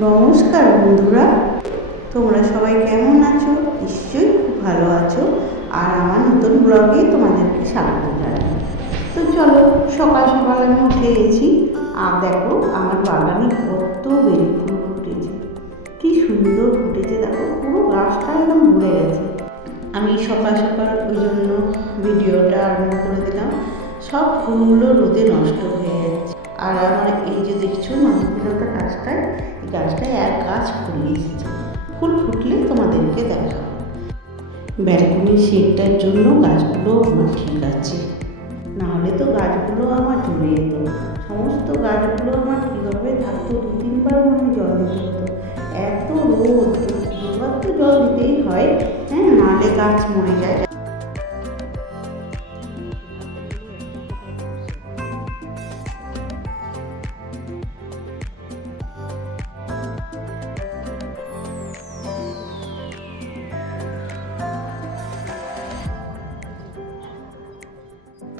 নমস্কার বন্ধুরা, তোমরা সবাই কেমন আছো? নিশ্চয়ই খুব ভালো আছো। আর আমার নতুন ব্লগে তোমাদেরকে স্বাগত জানাই। তো চলো, সকাল সকাল আমি উঠে গেছি। আর দেখো আমার বাগানে কত বেলি ফুল ফুটেছে, কি সুন্দর ফুটেছে। দেখো পুরো গাছটা একদম ভরে গেছে। আমি সকাল সকাল ওই জন্য ভিডিওটা আরম্ভ করে দিলাম। সব ফুলগুলো রোদে নষ্ট হয়ে যাচ্ছে। আর আমার এই যে দেখছো মাধবীলতা গাছটায়, এই গাছটায় এক গাছ ফুল এসেছে। ফুল ফুটলে তোমাদেরকে দেখাবো। ব্যালকনির শেডটার জন্য গাছগুলো আমার ঠিক আছে, নাহলে তো গাছগুলো আমার ঝরে যেত। সমস্ত গাছগুলো আমার কীভাবে থাকতো, 2-3 বার মানে জল দিতে হতো। এত রোদ, দুবার তো জল দিতেই হয়, হ্যাঁ, নাহলে গাছ মরে যায়।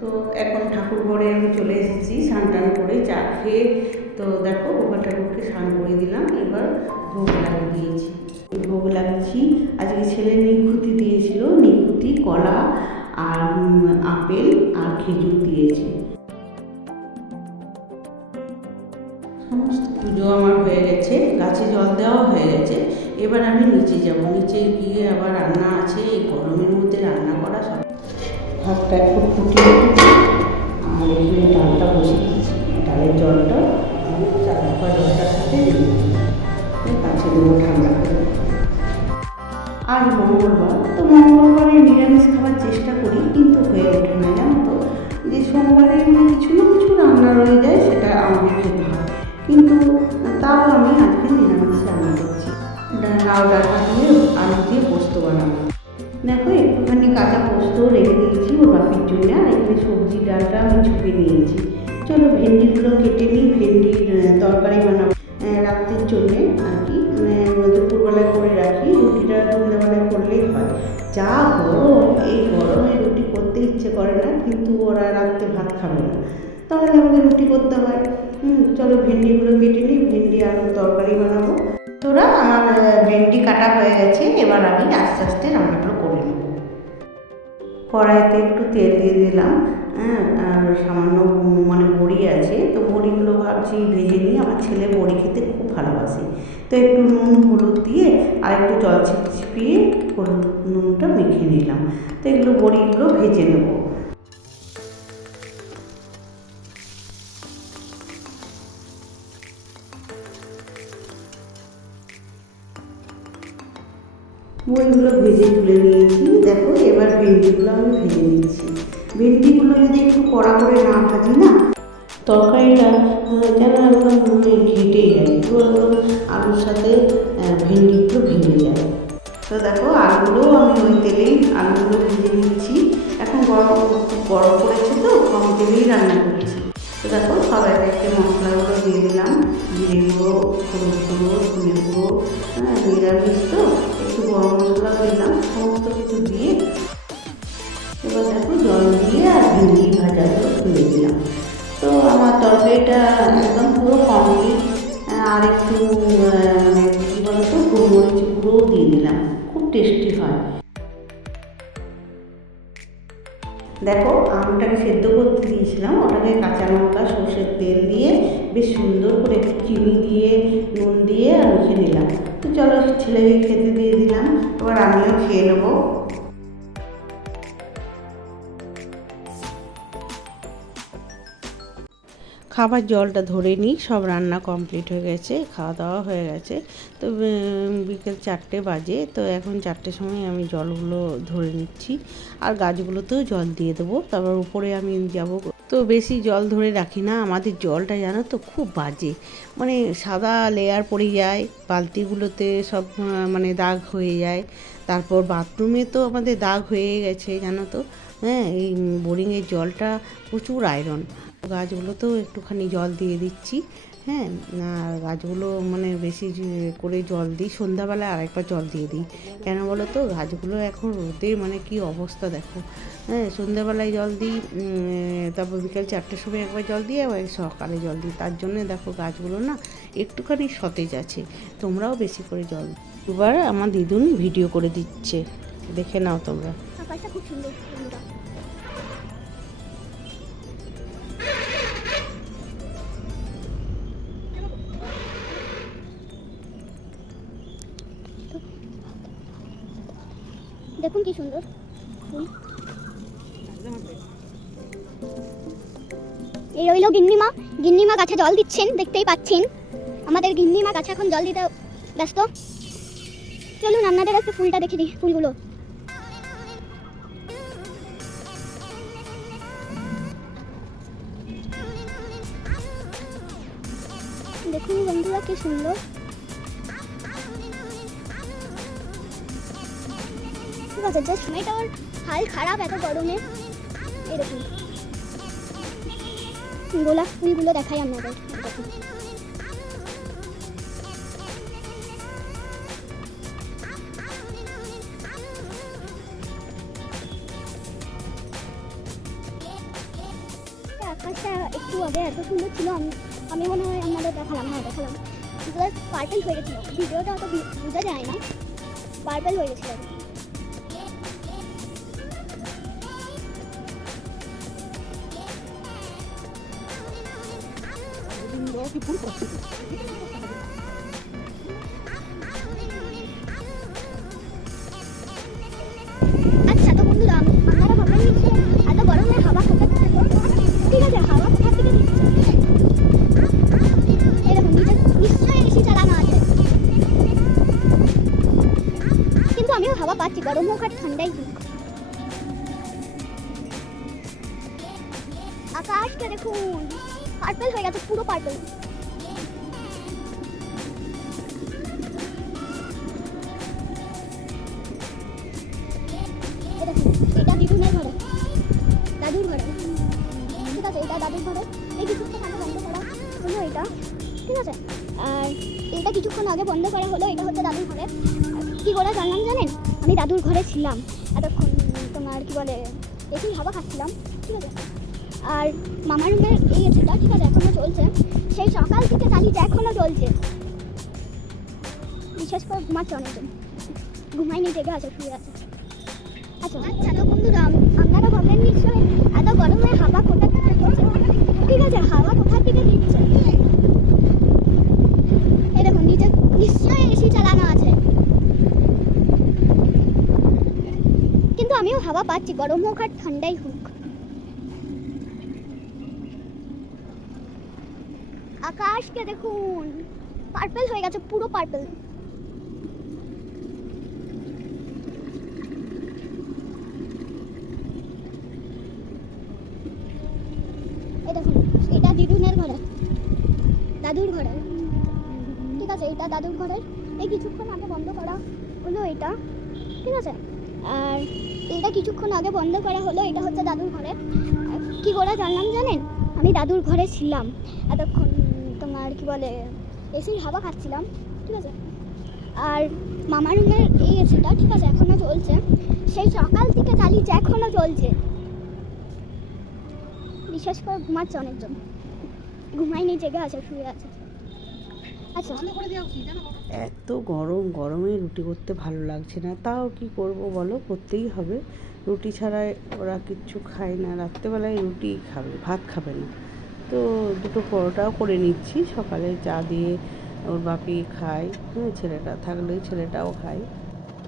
তো এখন ঠাকুর ঘরে আমি চলে এসেছি স্নান টান করে, চা খেয়ে। তো দেখো গোপাল ঠাকুরকে স্নান করে দিলাম। এবার ভোগ লাগিয়ে দিয়েছি। ভোগ লাগিয়েছি, আজকে ছেলে নিখুতি দিয়েছিল, নিখুতি, কলা আর আপেল আর খেজুর দিয়েছি। সমস্ত পুজো আমার হয়ে গেছে, গাছে জল দেওয়া হয়ে গেছে। এবার আমি নিচে যাব, নিচে গিয়ে আবার রান্না আছে। এই গরমের মধ্যে রান্না করা সব। ভাতটা একটু ফুটিয়ে আর এখানে ডালটা বসে দিচ্ছি। ডালের জলটা আমি চাপা জলটার সাথে কাছে দেবো ঠান্ডা করে। আজ মঙ্গলবার, তো মঙ্গলবারে নিরামিষ খাওয়ার চেষ্টা করি, কিন্তু হয়ে ওঠে না, জানো তো। যে সোমবারে কিছু না কিছু রান্না রয়ে যায়, সেটা আমাকে খেতে হয়। কিন্তু তাও আমি আজকে নিরামিষ রান্না করছি। লাউ ডাঁটা দিয়ে আলু দিয়ে পোস্ত বানাবো। দেখো একটুখানি কাঁচা পোস্ত রেখে দিয়েছি ওর বাপির জন্য। আর এখানে সবজি ডালটা আমি ছুপে নিয়েছি। চলো ভেন্ডিগুলো কেটে নিই, ভেন্ডির তরকারি বানাবো রাত্রির জন্যে আর কি। দুপুরবেলায় করে রাখি, রুটিটা সন্ধ্যাবেলায় করলেই হয়। যা গরম, এই গরমে রুটি করতে ইচ্ছে করে না, কিন্তু ওরা রাত্রে ভাত খাবে না, তাহলে আমাকে রুটি করতে হয়। চলো ভেন্ডিগুলো কেটে নিই, ভেন্ডি আলুর তরকারি বানাবো। তোরা আমার ভেন্ডি কাটা হয়ে গেছে, এবার আমি আস্তে আস্তে রান্নাগুলো করে নেব। কড়াইতে একটু তেল দিয়ে দিলাম, হ্যাঁ, আর সামান্য মানে বড়ি আছে, তো বড়িগুলো ভাবছি ভেজে নিই। আমার ছেলে বড়ি খেতে খুব ভালোবাসে, তো একটু নুন হলুদ দিয়ে আর একটু জল ছিপিয়ে হলুদ নুনটা মেখে নিলাম। তো এগুলো বড়িগুলো ভেজে নেবো। বড়িগুলো ভেজে তুলে নিয়েছি। দেখো এবার ভেন্ডিগুলো আমি ভেজে নিচ্ছি। ভেন্ডিগুলো যদি একটু কড়া করে না ভাজি না, তরকারিটা যেন একদম ঘেটে যায়, পুরো একদম আলুর সাথে ভেন্ডিগুলো ভেঙে যায়। তো দেখো আলুগুলো আমি ওই তেলেই আলুগুলো ভেজে নিচ্ছি। এখন গরম পড়েছে, তো কম তেলেই রান্না করছি। তো দেখো সব এক একটা মশলাগুলো দিয়ে দিলাম। জিরে গুঁড়ো, হলুদ গুঁড়ো, ধনে গুঁড়ো, নিরামিষ তো একটু গরম মশলাও দিলাম, সমস্ত কিছু দিয়ে এবার দেখো জল দিয়ে আর ভেন্ডি ভাজাগুলো তুলে দিলাম। তো আমার তরকারিটা একদম পুরো কমপ্লিট। আর একটু মানে কী বলতো, গোলমরিচ গুঁড়োও দিয়ে দিলাম, খুব টেস্টি হয়। দেখো আমটাকে সেদ্ধ করতে দিয়েছিলাম, ওটাকে কাঁচা লঙ্কা সর্ষের তেল দিয়ে বেশ সুন্দর করে একটু চিনি দিয়ে নুন দিয়ে আর মেখে নিলাম। তো চলো ছেলেকে খেতে দিয়ে দিলাম, এবার আমিও খেয়ে নেবো। খাবার জলটা ধরে নিই, সব রান্না কমপ্লিট হয়ে গেছে, খাওয়া দাওয়া হয়ে গেছে। তো বিকেল 4টে বাজে, তো এখন 4টের সময় আমি জলগুলো ধরে নিচ্ছি। আর গাছগুলোতেও জল দিয়ে দেবো, তারপর উপরে আমি যাব। তো বেশি জল ধরে রাখি না, আমাদের জলটা জানো তো খুব বাজে, মানে সাদা লেয়ার পড়ে যায়, বালতিগুলোতে সব মানে দাগ হয়ে যায়। তারপর বাথরুমে তো আমাদের দাগ হয়ে গেছে জানো তো। হ্যাঁ, এই বোরিংয়ের জলটা প্রচুর আয়রন। গাছগুলোতেও একটুখানি জল দিয়ে দিচ্ছি। হ্যাঁ, আর গাছগুলো মানে বেশি করে জল দিই, সন্ধ্যাবেলায় আরেকবার জল দিয়ে দিই। কেন বলো তো, গাছগুলো এখন রোদে মানে কি অবস্থা দেখো। হ্যাঁ, সন্ধ্যাবেলায় জল দিই, তারপর বিকেল 4টের সময় একবার জল দিই, আবার সকালে জল দিই। তার জন্যে দেখো গাছগুলো না একটুখানি সতেজ আছে। তোমরাও বেশি করে জল। এবার আমার দিদুন ভিডিও করে দিচ্ছে, দেখে নাও তোমরা। আকাশটা খুব সুন্দর। দেখুন কি সুন্দর ফুল। এই রইল গিন্নিমা। গিন্নিমা গাছে জল দিচ্ছেন, দেখতেই পাচ্ছেন। আমাদের গিন্নিমা গাছে এখন জল দিতে ব্যস্ত। চলুন আপনাদের একটু ফুলটা দেখে দিই, ফুলগুলো। দেখুন বন্ধুরা কি সুন্দর। ঠিক আছে, যে সময়টা ওর হাল খারাপ এত গরমে। এই দেখুন গোলাপ ফুলগুলো দেখাই আপনাদের। দেখুন আকাশটা একটু আগে এত সুন্দর ছিল, আমি মনে হয় আপনাদের দেখালাম। হ্যাঁ দেখালাম। পার্পেল হয়ে গেছিলো, ভিডিওটা অত বোঝা যায় না, পার্পেল হয়ে গেছিলো। আচ্ছা তো বন্ধুরা, আপনারা ভাবলেন যে এত গরমে হাওয়া কোথা থেকে? ঠিক আছে, হাওয়া কোথা থেকে দিচ্ছে? এরকম নিশ্চয়ই এসি চালানো আছে। কিন্তু আমিও হাওয়া পাচ্ছি, গরম হোক আর ঠান্ডাই হোক। আকাশটা দেখুন পার্পল হয়ে গেছে, পুরো পার্পল। এটা দিদুনের ঘরে, দাদুর ঘরে। ঠিক আছে, এটা দাদুর ঘরে। এই কিছুক্ষণ আগে বন্ধ করা হলো এটা। ঠিক আছে, আর এটা কিছুক্ষণ আগে বন্ধ করা হলো, এটা হচ্ছে দাদুর ঘরে। কি করে জানলাম জানেন? আমি দাদুর ঘরে ছিলাম এতক্ষণ, তোমার কি বলে এসেই হাওয়া খাচ্ছিলাম। ঠিক আছে, আর মামার রুমের এই এসিটা ঠিক আছে এখনো চলছে, সেই সকাল থেকে চালিয়েছে এখনো চলছে। বিশেষ করে ঘুমাচ্ছে অনেকজন, ঘুমায়নি, জেগে আছে, শুয়ে আছে। আচ্ছা আচ্ছা তো বন্ধুরা, আপনারা ভাবলেন নিশ্চয় এত গরমে হাওয়া কোথা থেকে দিচ্ছে? ঠিক আছে, হাওয়া কোথা থেকে দিচ্ছে? এই দেখুন নিচে নিশ্চয়ই এসি চালানো আছে। কিন্তু আমিও হাওয়া পাচ্ছি, গরম হোক আর ঠান্ডাই হোক। আকাশকে দেখুন পার্পল হয়ে গেছে, পুরো পার্পল। এই দেখুন এটা দিদুনের ঘরে, দাদুর ঘরে। ঠিক আছে, এটা দাদুর ঘরে। এই কিছুক্ষণ আগে বন্ধ করা হলো এটা। ঠিক আছে, আর এটা কিছুক্ষণ আগে বন্ধ করা হলো, এটা হচ্ছে দাদুর ঘরে। কি করে জানলাম জানেন? আমি দাদুর ঘরে ছিলাম এতক্ষণ, তোমার কি বলে এসির হাওয়া খাচ্ছিলাম। ঠিক আছে, আর মামার রুমের এই এসিটা ঠিক আছে এখনো চলছে, সেই সকাল থেকে চালিয়েছে এখনো চলছে। বিশেষ করে ঘুমাচ্ছে অনেকজন, ঘুমায়নি, জেগে আছে, শুয়ে আছে। আচ্ছা এত গরমে রুটি করতে ভালো লাগছে না, তাও কি করব বলো, করতেই হবে। রুটি ছাড়া ওরা কিচ্ছু খায় না, রাত্রেবেলায় রুটি খাবে, ভাত খাবে না। তো দুটো পরোটাও করে নিচ্ছি, সকালে চা দিয়ে ওর বাপি খায়, ছেলেটা থাকলে ছেলেটাও খায়।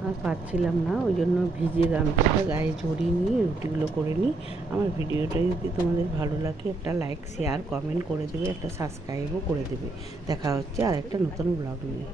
আর পারছিলাম না, ওই জন্য ভিজে গামছাটা গায়ে জড়িয়ে নিয়ে রুটিগুলো করে নিই। আমার ভিডিওটা যদি তোমাদের ভালো লাগে একটা লাইক, শেয়ার, কমেন্ট করে দেবে, একটা সাবস্ক্রাইবও করে দেবে। দেখা হচ্ছে আর একটা নতুন ব্লগ নিয়ে।